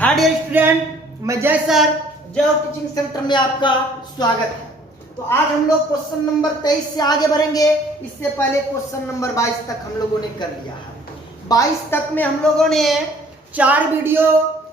Hi dear student, मैं जय sir जय टीचिंग सेंटर में आपका स्वागत है। तो आज हम लोग क्वेश्चन नंबर 23 से आगे बढ़ेंगे। इससे पहले क्वेश्चन नंबर 22 तक हम लोगों ने कर लिया है। 22 तक में हम लोगों ने 4 वीडियो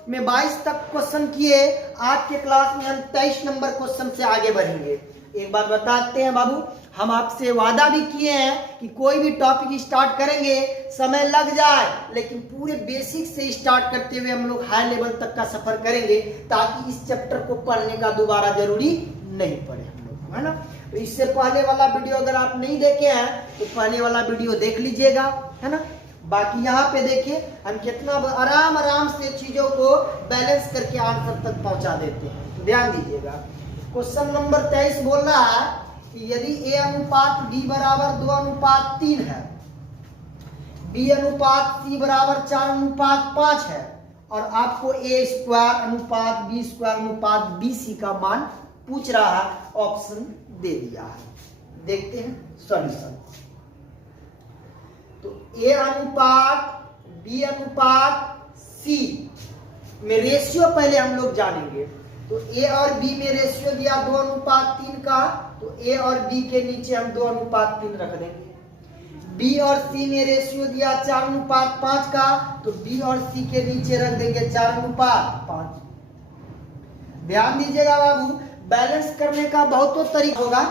में 22 तक क्वेश्चन किए। आज के क्लास में हम 23 नंबर क्वेश्चन से आगे बढ़ेंगे। एक बात बताते हैं बाबू, हम आपसे वादा भी किए हैं कि कोई भी टॉपिक स्टार्ट करेंगे समय लग जाए, लेकिन पूरे बेसिक से स्टार्ट करते हुए हम लोग हाई लेवल तक का सफर करेंगे, ताकि इस चैप्टर को पढ़ने का दोबारा जरूरी नहीं पड़े हम लोग, है ना। तो इससे पहले वाला वीडियो अगर आप नहीं देखे हैं तो पहले वाला वीडियो देख लीजिएगा, है ना। बाकी यहाँ पे देखिए हम कितना आराम से चीजों को बैलेंस करके आंसर तक पहुंचा देते हैं। ध्यान दीजिएगा, क्वेश्चन नंबर 23 बोल रहा है कि यदि a अनुपात b बराबर 2:3 है, b अनुपात c बराबर 4:5 है, और आपको a स्क्वायर अनुपात b स्क्वायर अनुपात bc का मान पूछ रहा है, ऑप्शन दे दिया है। देखते हैं सॉल्यूशन। तो a अनुपात b अनुपात c में रेशियो पहले हम लोग जानेंगे। तो a और b में रेशियो दिया 2:3 का, तो a और b के नीचे हम 2:3 रख देंगे। b और c में रेशियो दिया 4:5 का, तो b और c के नीचे रख देंगे 4:5। ध्यान दीजिएगा बाबू, बैलेंस करने का बहुत तरीका होगा,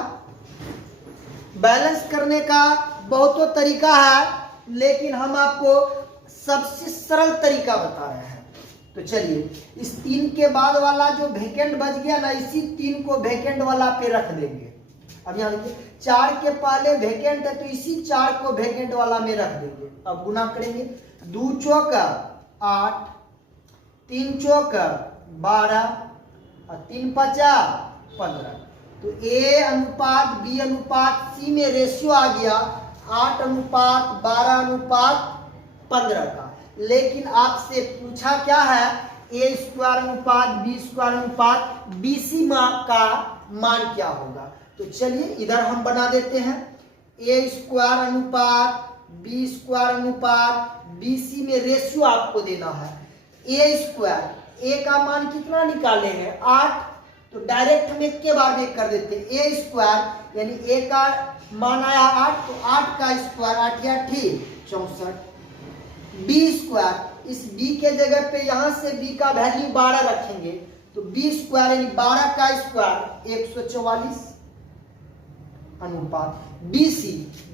बैलेंस करने का बहुत तरीका है, लेकिन हम आपको सबसे सरल तरीका बता रहे हैं। तो चलिए, इस 3 के बाद वाला जो वेकेंट बच गया ना, इसी 3 को वेकेंट वाला पे रख देंगे। अब यहाँ देखिए 4 के पहले वेकेंट है, तो इसी 4 को वेकेंट वाला में रख देंगे। अब गुना करेंगे, 2 चौक 8, 3 चौक 12 और 3 पचा 15। तो a अनुपात b अनुपात c में रेशियो आ गया 8:12:15 का। लेकिन आपसे पूछा क्या है, a स्क्वायर अनुपात b स्क्वायर अनुपात bc का मान क्या होगा। तो चलिए इधर हम बना देते हैं, a स्क्वायर अनुपात b स्क्वायर अनुपात bc में रेशियो आपको देना है। a स्क्वायर, a का मान कितना निकालेंगे 8, तो डायरेक्ट हम एक के बार में कर देते हैं। a स्क्वायर यानी a का मान आया 8, तो 8 का स्क्वायर 8 या 64। b स्क्वायर, इस b के जगह पे यहां से b का वैल्यू 12 रखेंगे, तो b स्क्वायर यानी 12 का स्क्वायर 144 अनुपात bc,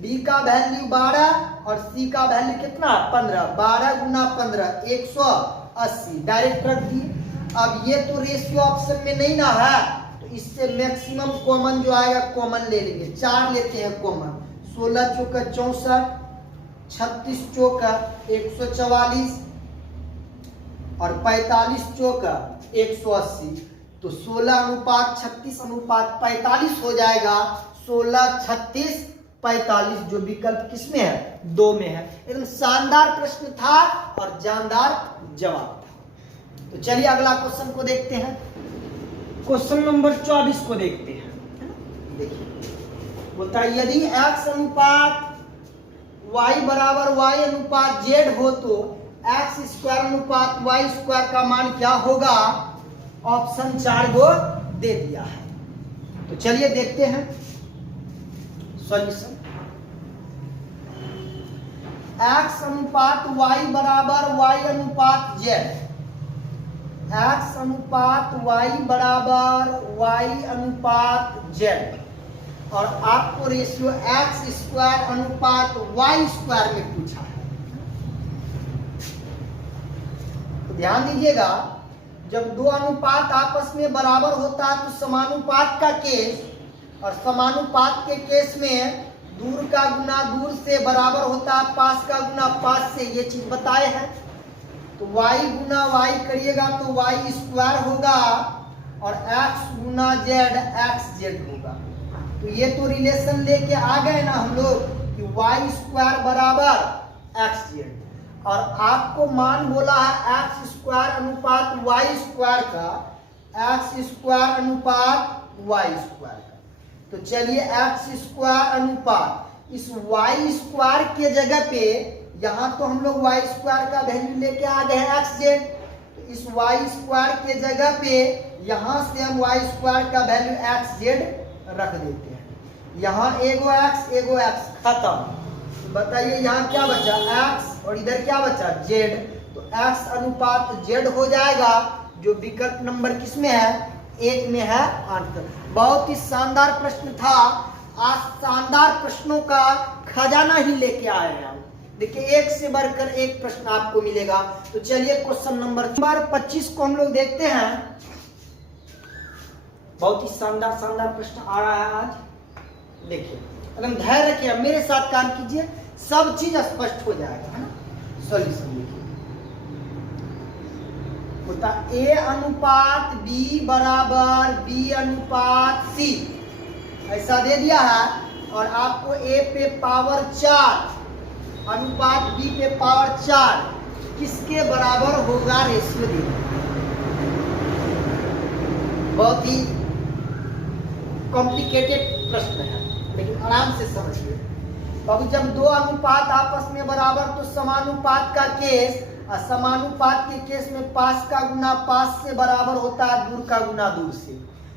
b का वैल्यू 12 और c का वैल्यू कितना 15, 12 गुना 15 180, डायरेक्ट रख दिए। अब ये तो रेशियो ऑप्शन में नहीं ना है, तो इससे मैक्सिमम कॉमन जो आएगा कॉमन ले लेंगे। 4 लेते हैं कॉमन, 16 चौका 64, 36 चौका 144 और 45 चौका 180। तो 16:36:45 हो जाएगा। 16, 36, 45 जो विकल्प किसमें है, 2 में है। एकदम शानदार प्रश्न था और जानदार जवाब था। तो चलिए अगला क्वेश्चन को देखते हैं। क्वेश्चन नंबर 24 को देखते हैं। देखिए बोलता है यदि x अनुपात y बराबर y अनुपात z हो, तो x स्क्वायर अनुपात y स्क्वायर का मान क्या होगा। ऑप्शन 4 को दे दिया है। तो चलिए देखते हैं सॉल्यूशन। x अनुपात y बराबर y अनुपात z, x अनुपात y बराबर y अनुपात z, और आपको रेशियो x स्क्वायर अनुपात y स्क्वायर में पूछा है। तो ध्यान दीजिएगा, जब 2 अनुपात आपस में बराबर होता है तो समानुपात का केस, और समानुपात के केस में दूर का गुना दूर से बराबर होता है, पास का गुना पास से, ये चीज बताए हैं। तो y गुना y करिएगा तो y स्क्वायर होगा, और x गुना z xz होगा। तो ये तो रिलेशन लेके आ गए ना हम लोग कि y स्क्वायर बराबर xz, और आपको मान बोला है x स्क्वायर अनुपात y स्क्वायर का, x स्क्वायर अनुपात y स्क्वायर का। तो चलिए x स्क्वायर अनुपात इस y स्क्वायर के जगह पे, यहाँ तो हम लोग y स्क्वायर का वैल्यू लेके आ गए हैं xz, तो इस वाई स्क्वायर के जगह पे यहाँ से हम वाई स्क्वायर का वैल्यू एक्स जेड रख देते हैं। यहाँ एगो एक्स खत्म। बताइए यहाँ क्या बचा एक्स और इधर क्या बचा जेड। तो एक्स अनुपात जेड हो जाएगा, जो विकल्प नंबर किसमें है, 1 में है आंसर। बहुत ही शानदार प्रश्न था। आज शानदार प्रश्नों का खजाना ही लेके आए हैं हम। देखिए एक से बढ़कर एक प्रश्न आपको मिलेगा। तो चलिए क्वेश्चन नंबर 25 को हम लोग देखते हैं। बहुत ही शानदार प्रश्न आ रहा है आज। देखिए एकदम धैर्य रखिए, मेरे साथ काम कीजिए, सब चीज स्पष्ट हो जाएगा, है ना। सॉल्यूशन देखिए, होता ए अनुपात बी बराबर बी अनुपात सी, ऐसा दे दिया है। और आपको ए पे पावर 4 अनुपात बी पे पावर 4 किसके बराबर होगा रेशियो दे दिया। बहुत ही कॉम्प्लिकेटेड प्रश्न है, लेकिन आराम से समझिए बाबू। जब दो अनुपात आपस में बराबर तो समानुपात का केस, और समानुपात के केस में पास का गुना पास से बराबर होता है दूर का गुना दूर से।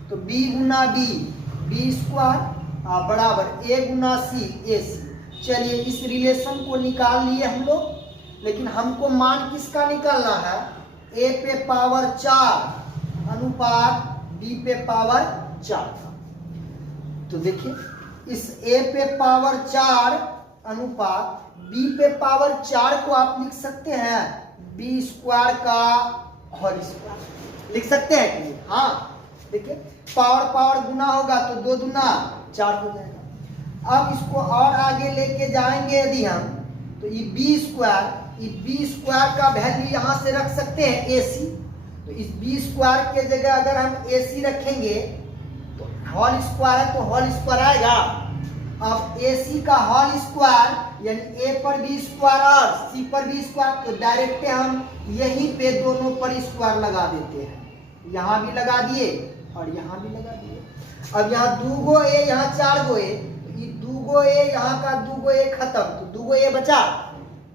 तो b गुना बी स्क्वायर बराबर a गुना सी ए सी। चलिए इस रिलेशन को निकाल लिए हम लोग, लेकिन हमको मान किसका निकालना है, a पे पावर 4 अनुपात b पे पावर 4 का। तो देखिए इस a पे पावर 4 अनुपात b पे पावर 4 को आप लिख सकते हैं b स्क्वायर का होल स्क्वायर, लिख सकते हैं कि हाँ। देखिए पावर गुना होगा तो 2 दूना 4 हो जाएगा। अब इसको और आगे लेके जाएंगे यदि हम, तो ये b स्क्वायर का वैल्यू यहाँ से रख सकते हैं ac। तो इस b स्क्वायर के जगह अगर हम ac रखेंगे तो होल स्क्वायर है तो होल स्क्वायर आएगा। अब ac का होल स्क्वायर यानी a पर b स्क्वायर और c पर b स्क्वायर, तो डायरेक्ट हम यहीं पे दोनों पर स्क्वायर लगा देते हैं। यहाँ भी लगा दिए और यहाँ भी लगा दिए। अब यहाँ 2 a यहाँ 4 a, तो ये 2 a यहाँ का 2 a खत्म, तो 2 a बचा।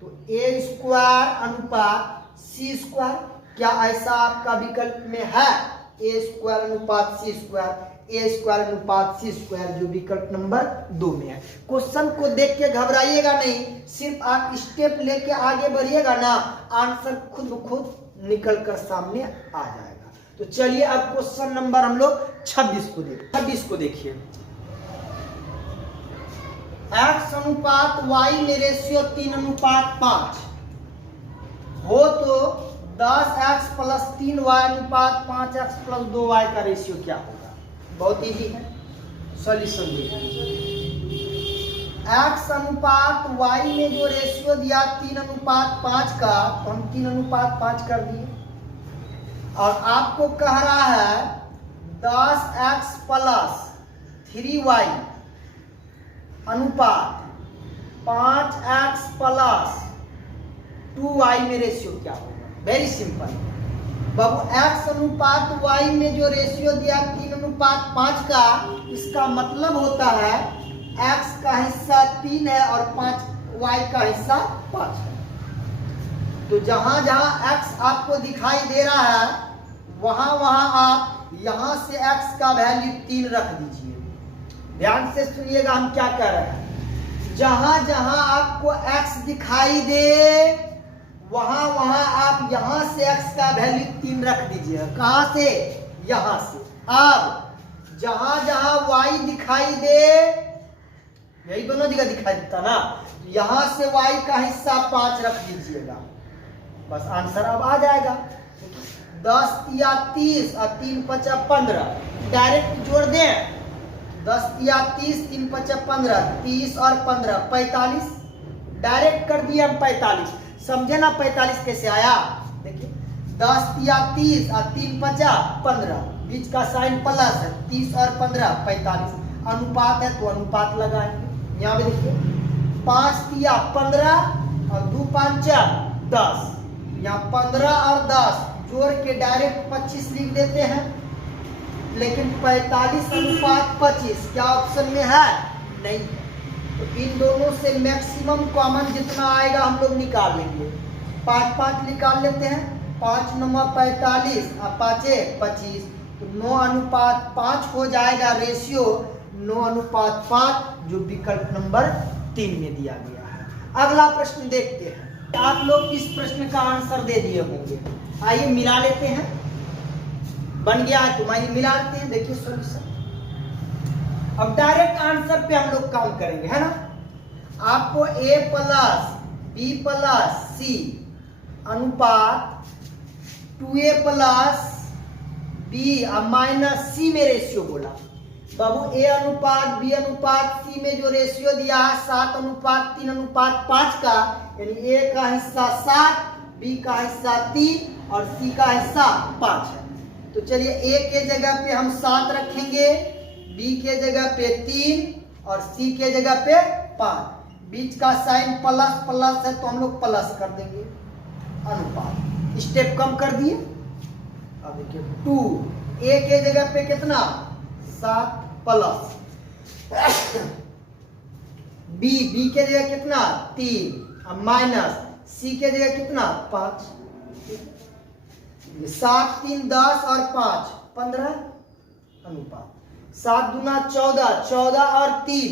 तो a स्क्वायर अनुपात c स्क्वायर, क्या ऐसा आपका विकल्प में है, a स्क्वायर अनुपात c स्क्वायर, a स्क्वायर अनुपात c स्क्वायर, जो विकल्प नंबर 2 में है। क्वेश्चन को देख के घबराइएगा नहीं, सिर्फ आप स्टेप लेके आगे बढ़िएगा ना, आंसर खुद ब खुद निकल कर सामने आ जाएगा। तो चलिए अब क्वेश्चन नंबर हम लोग 26 को देखिए। x अनुपात y में रेशियो 3 अनुपात 5 हो तो 10x प्लस 3y अनुपात 5x प्लस 2y का रेशियो क्या होगा। बहुत इजी है, सॉल्यूशन देखिए। x अनुपात y में जो रेशियो दिया 3 अनुपात 5 का, तो हम 3 अनुपात 5 कर दिए। और आपको कह रहा है 10x प्लस 3y अनुपात 5x प्लस 2y में रेशियो क्या होगा। वेरी सिंपल बाबू, x अनुपात y में जो रेशियो दिया 3 अनुपात 5 का, इसका मतलब होता है x का हिस्सा 3 है और y का हिस्सा 5 है। तो जहां जहां x आपको दिखाई दे रहा है वहां आप यहां से x का वैल्यू 3 रख दीजिए। ध्यान से सुनिएगा हम क्या कह रहे हैं। जहां जहां आपको x दिखाई दे वहां आप यहां से x का वैल्यू 3 रख दीजिए। कहां से, यहां से। अब जहां जहां y दिखाई दे, यही दोनों जगह दिखाई देता ना, यहां से y का हिस्सा 5 रख दीजिएगा, बस आंसर अब आ जाएगा। 10 या 30 और 3 5 15, डायरेक्ट जोड़ दें। 10 या 30, 3 5 15, 30 और 15 45, डायरेक्ट कर दिए हम 45। समझे ना 45 कैसे आया। देखिए 10 या 30 और 3 5 15, बीच का साइन प्लस है, 30 और 15 45, अनुपात है तो अनुपात लगाएंगे। यहाँ पे देखिए 5 या 15 और 2 5 10, यहाँ 15 और 10 जोड़ के डायरेक्ट 25 लिख देते हैं। लेकिन 45 अनुपात 25 क्या ऑप्शन में है, नहीं है। तो इन दोनों से मैक्सिमम कॉमन जितना आएगा हम लोग निकाल लेंगे। 5 5 निकाल लेते हैं, 5 9 45 और 5 25, तो 9:5 हो जाएगा रेशियो 9:5, जो विकल्प नंबर 3 में दिया गया है। अगला प्रश्न देखते हैं। आप लोग इस प्रश्न का आंसर दे दिए होंगे। आइए मिला लेते हैं। बन गया है तो आइए मिला लेते हैं। देखिए सॉल्यूशन। अब डायरेक्ट आंसर पे हम लोग काम करेंगे, है ना। आपको a plus b plus c अनुपात 2a plus b minus c में रेशियो बोला। बाबू a अनुपात b अनुपात c में जो रेशियो दिया है 7:3:5 का, यानी a का हिस्सा 7, b का हिस्सा 3 और c का हिस्सा 5 है। तो चलिए a के जगह पे हम 7 रखेंगे, b के जगह पे 3 और c के जगह पे 5। बीच का साइन प्लस प्लस है तो हम लोग प्लस कर देंगे। अनुपात स्टेप कम कर दिए। अब देखिए 2 a के जगह पे कितना 7 प्लस b के जगह कितना 3 माइनस c के जगह कितना 5। 7 3 10 और 5 15 अनुपात 7 दूना 14, 14 और 3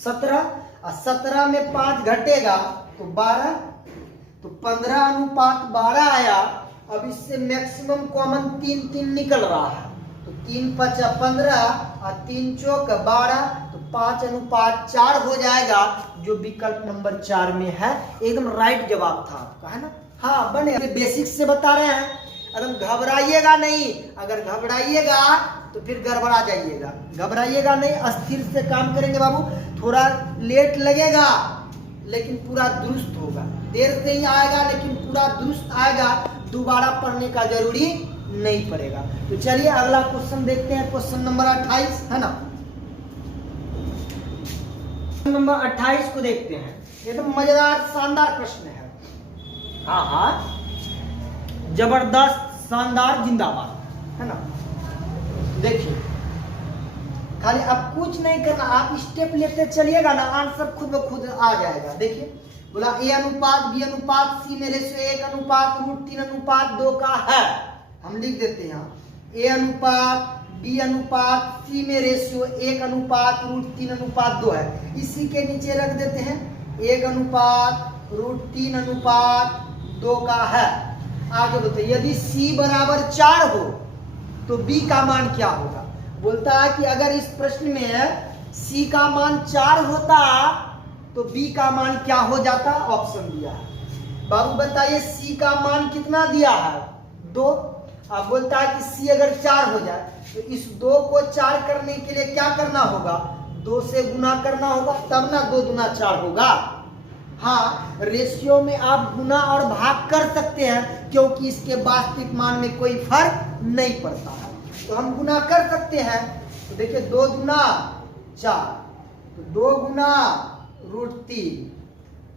17 और 17 में 5 घटेगा तो 12, तो 15:12 आया। अब इससे मैक्सिमम कॉमन 3 3 निकल रहा है, तो 3 5 15 और 3 चौक 12, तो 5:4 हो जाएगा, जो विकल्प नंबर 4 में है। एकदम राइट जवाब था आपका, है ना। हाँ बने बेसिक से बता रहे हैं, एकदम घबराइएगा नहीं। अगर घबराइएगा तो फिर गड़बड़ा जाइएगा। घबराइएगा नहीं, अस्थिर से काम करेंगे बाबू। थोड़ा लेट लगेगा लेकिन पूरा दुरुस्त होगा। देर से ही आएगा लेकिन पूरा दुरुस्त आएगा। दोबारा पढ़ने का जरूरी नहीं पड़ेगा। तो चलिए अगला क्वेश्चन देखते हैं। क्वेश्चन नंबर 28 है ना। नंबर 28 को देखते हैं। एकदम मजेदार शानदार प्रश्न है। हाँ हाँ जबरदस्त शानदार जिंदाबाद, है ना। देखिए खाली आप कुछ नहीं करना, आप स्टेप लेते चलिएगा ना, आंसर खुद ब खुद आ जाएगा। देखिए बोला a अनुपात b अनुपात c में रेशियो 1:3:2 का है। हम लिख देते हैं a अनुपात b अनुपात c में रेशियो 1:3:2 है। इसी के नीचे रख देते हैं 1:3:2 का है। आगे बताइए यदि c बराबर 4 हो तो b का मान क्या होगा। बोलता है कि अगर इस प्रश्न में c का मान 4 होता तो b का मान क्या हो जाता। ऑप्शन दिया है। बाबू बताइए c का मान कितना दिया है 2। अब बोलता है कि c अगर 4 हो जाए तो इस 2 को 4 करने के लिए क्या करना होगा, 2 से गुना करना होगा, तब ना 2 दूना 4 होगा। हाँ रेशियो में आप गुना और भाग कर सकते हैं क्योंकि इसके वास्तविक मान में कोई फर्क नहीं पड़ता है, तो हम गुना कर सकते हैं। तो देखिए 2 दूना 4, तो 2 गुना √3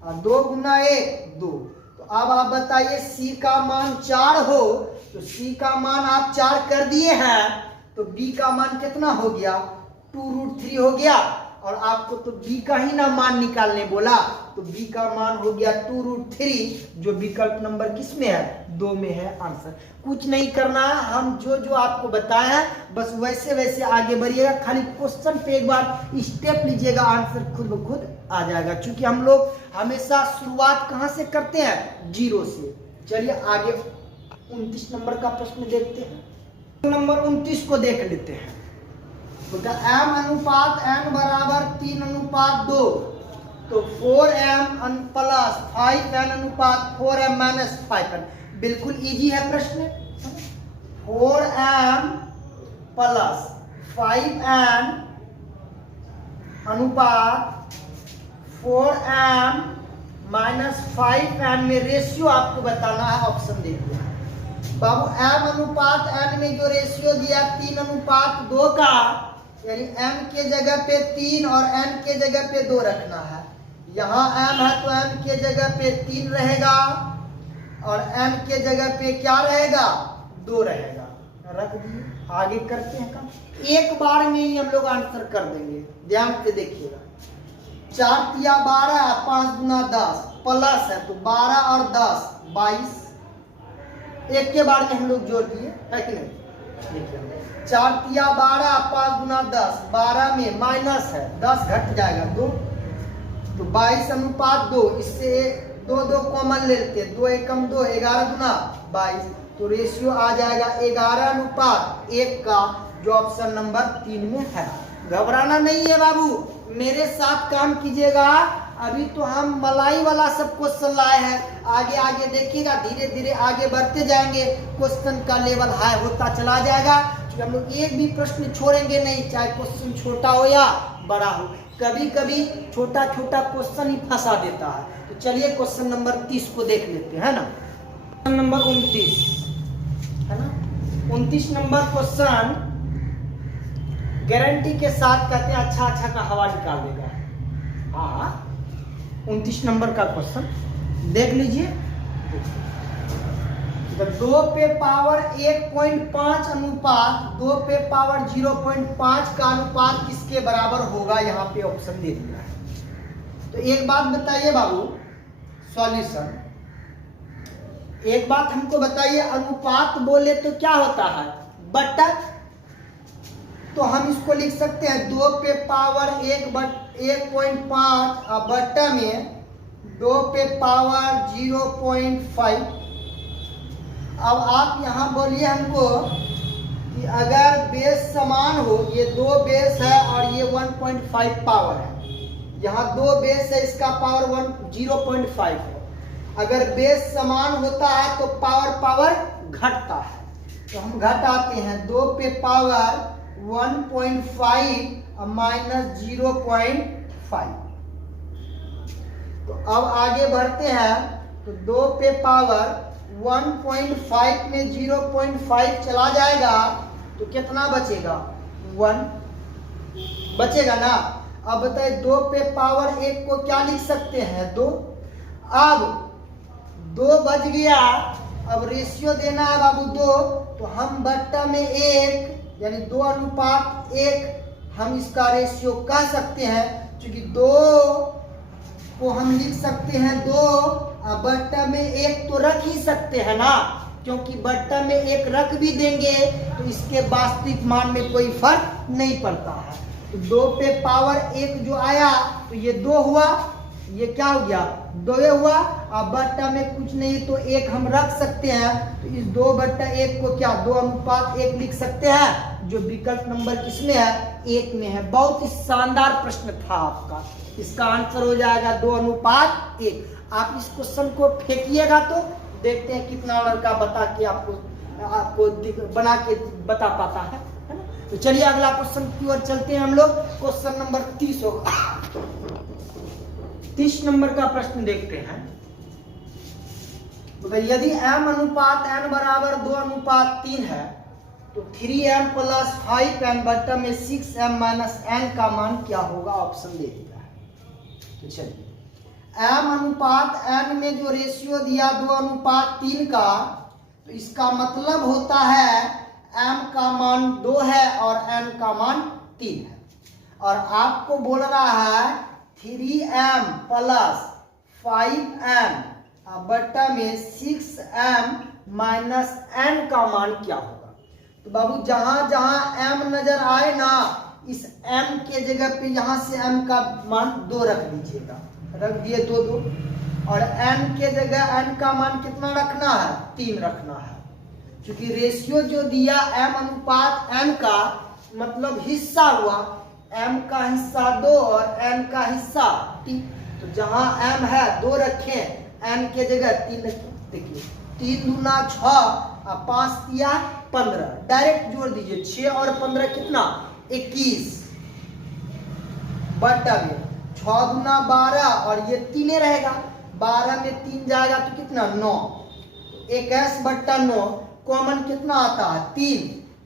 और 2 गुना 1 2। तो अब आप बताइए c का मान 4 हो तो c का मान आप 4 कर दिए हैं, तो b का मान कितना हो गया 2√3 हो गया। और आपको तो b का ही ना मान निकालने बोला, तो b का मान हो गया 2√3, जो विकल्प नंबर किस में है 2 में है आंसर। कुछ नहीं करना है, हम जो आपको बताया है बस वैसे वैसे आगे बढ़िएगा। खाली क्वेश्चन पे एक बार स्टेप लीजिएगा, आंसर खुद ब खुद आ जाएगा। क्योंकि हम लोग हमेशा शुरुआत कहां से करते हैं 0 से। चलिए आगे 29 नंबर का प्रश्न देखते हैं। नंबर 29 को देख लेते हैं। m अनुपात n बराबर 3:2, तो 4m प्लस 5n अनुपात 4m माइनस 5n। बिल्कुल इजी है प्रश्न। 4m प्लस 5n अनुपात 4m माइनस 5n में रेशियो आपको बताना है। ऑप्शन देखिए बाबू m अनुपात n में जो रेशियो दिया 3:2 का, यानी m के जगह पे 3 और n के जगह पे 2 रखना है। यहाँ m है तो m के जगह पे 3 रहेगा और n के जगह पे क्या रहेगा 2 रहेगा। रख दिए, आगे करते हैं काम। एक बार में ही हम लोग आंसर कर देंगे, ध्यान से देखिएगा। 4 तिया 12, 5 दूना 10 प्लस है तो 12 और 10 22, एक के बाद में हम लोग जोड़ दिए, है कि नहीं। देखिए 4 तिया 12, 5 गुना 10, 12 में माइनस है 10 घट जाएगा 2, तो 22 अनुपात 2, इससे 2 2 कॉमन ले लेते हैं, 2 एकम 2, 11 गुना 22, तो रेशियो आ जाएगा 11 अनुपात 1 का, जो ऑप्शन नंबर 3 में है। घबराना नहीं है बाबू, मेरे साथ काम कीजिएगा। अभी तो हम मलाई वाला सब क्वेश्चन लाए हैं, आगे आगे देखिएगा, धीरे धीरे आगे बढ़ते जाएंगे, क्वेश्चन का लेवल हाई होता चला जाएगा। क्योंकि हम लोग एक भी प्रश्न छोड़ेंगे नहीं, चाहे क्वेश्चन छोटा हो या बड़ा हो। कभी कभी छोटा छोटा क्वेश्चन ही फंसा देता है। तो चलिए क्वेश्चन नंबर 30 को देख लेते हैं ना। क्वेश्चन नंबर 29 है ना, 29 नंबर क्वेश्चन गारंटी के साथ कहते हैं अच्छा का हवा निकाल देगा। हाँ 29 नंबर का क्वेश्चन देख लीजिए। तो 2 पे पावर 1.5 अनुपात 2 पे पावर 0.5 का अनुपात किसके बराबर होगा, यहाँ पे ऑप्शन दे दिया है। तो एक बात बताइए बाबू, सॉल्यूशन, एक बात हमको बताइए, अनुपात बोले तो क्या होता है, बट्टा। तो हम इसको लिख सकते हैं 2 पे पावर 1.5 बट्टा में 2 पे पावर 0.5। अब आप यहाँ बोलिए हमको कि अगर बेस समान हो, ये 2 बेस है और ये 1.5 पावर है, यहाँ 2 बेस है, इसका पावर 0.5 है। अगर बेस समान होता है तो पावर घटता है, तो हम घटाते हैं 2 पे पावर 1.5 माइनस 0.5। तो अब आगे बढ़ते हैं, तो 2 पे पावर 1.5 में 0.5 चला जाएगा तो कितना बचेगा, 1 बचेगा ना। अब बताइए 2 पे पावर 1 को क्या लिख सकते हैं, 2। अब 2 बच गया, अब रेशियो देना है बाबू 2, तो हम बट्टा में 1 यानी 2 अनुपात 1 हम इसका रेशियो कह सकते हैं। क्योंकि 2 को हम लिख सकते हैं 2, बट्टा में 1 तो रख ही सकते हैं ना, क्योंकि बट्टा में 1 रख भी देंगे तो इसके वास्तविक मान में कोई फर्क नहीं पड़ता है। तो 2 पे पावर 1 जो आया तो ये 2 हुआ, ये क्या हो गया, 2 हुआ। अब बट्टा में कुछ नहीं तो 1 हम रख सकते हैं, तो इस 2 बट्टा 1 को क्या 2 अनुपात 1 लिख सकते हैं, जो विकल्प नंबर किसमें है, 1 में है। बहुत ही शानदार प्रश्न था आपका, इसका आंसर हो जाएगा 2 अनुपात 1। आप इस क्वेश्चन को फेंकिएगा तो देखते हैं कितना लड़का बता के आपको बना के बता पाता है ना। तो चलिए अगला क्वेश्चन की ओर चलते हैं हम लोग। क्वेश्चन नंबर 30 होगा, 30 नंबर का प्रश्न देखते हैं। तो यदि m अनुपात n बराबर 2 अनुपात 3 है तो 3m प्लस 5n बट्टा में 6m माइनस n का मान क्या होगा, ऑप्शन दे दिया है। तो चलिए m अनुपात n में जो रेशियो दिया 2 अनुपात 3 का, तो इसका मतलब होता है m का मान 2 है और n का मान 3 है, और आपको बोल रहा है 3m प्लस 5m बट्टा में 6m माइनस n का मान क्या होगा। तो बाबू जहां जहां m नजर आए ना, इस m के जगह पे यहां से m का मान 2 रख लीजिएगा, रख दिए 2 2, और n के जगह n का मान कितना रखना है, 3 रखना है। क्योंकि रेशियो जो दिया m अनुपात n का मतलब हिस्सा हुआ, m का हिस्सा 2 और n का हिस्सा 3। तो जहां m है 2 रखें, n के जगह 3 रखें। देखिए 3 दूना 6 और 5 तिया 15, डायरेक्ट जोड़ दीजिए, 6 और 15 कितना, 21 बट्टा में 6 दूना 12 और ये 3 रहेगा, 12 में 3 जाएगा तो कितना, 9, 21 बट्टा 9 कॉमन कितना आता है, 3,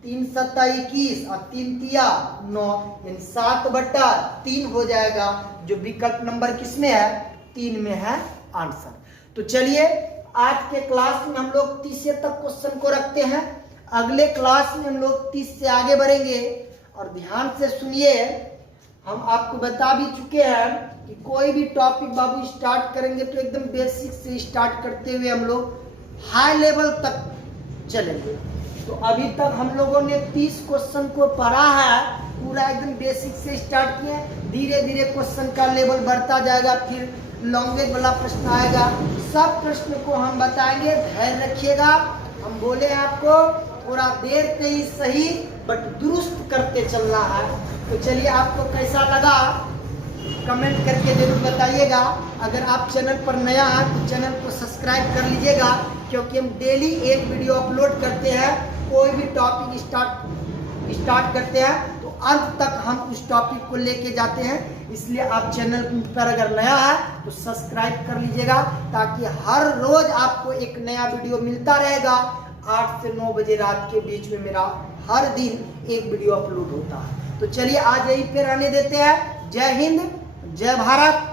3 सत्ता 21 और 3 तिया 9, यानी 7 बट्टा 3 हो जाएगा, जो विकल्प नंबर किसमें है, 3 में है आंसर। तो चलिए आज के क्लास में हम लोग 30 तक क्वेश्चन को रखते हैं, अगले क्लास में हम लोग 30 से आगे बढ़ेंगे। और ध्यान से सुनिए, हम आपको बता भी चुके हैं कि कोई भी टॉपिक बाबू स्टार्ट करेंगे तो एकदम बेसिक से स्टार्ट करते हुए हम लोग हाई लेवल तक चलेंगे। तो अभी तक हम लोगों ने 30 क्वेश्चन को पढ़ा है, पूरा एकदम बेसिक से स्टार्ट किए। धीरे धीरे क्वेश्चन का लेवल बढ़ता जाएगा, फिर लॉन्गेज वाला प्रश्न आएगा। सब प्रश्न को हम बताएंगे, धैर्य रखिएगा। हम बोले आपको थोड़ा देर पे ही सही बट दुरुस्त करके चलना है। तो चलिए, आपको कैसा लगा कमेंट करके जरूर बताइएगा। अगर आप चैनल पर नया हैं तो चैनल को सब्सक्राइब कर लीजिएगा, क्योंकि हम डेली एक वीडियो अपलोड करते हैं। कोई भी टॉपिक स्टार्ट करते हैं तो अंत तक हम उस टॉपिक को लेके जाते हैं। इसलिए आप चैनल पर अगर नया है तो सब्सक्राइब कर लीजिएगा, ताकि हर रोज आपको एक नया वीडियो मिलता रहेगा। 8 से 9 बजे रात के बीच में मेरा हर दिन एक वीडियो अपलोड होता है। तो चलिए, आज यहीं पे रहने देते हैं। जय हिंद, जय भारत।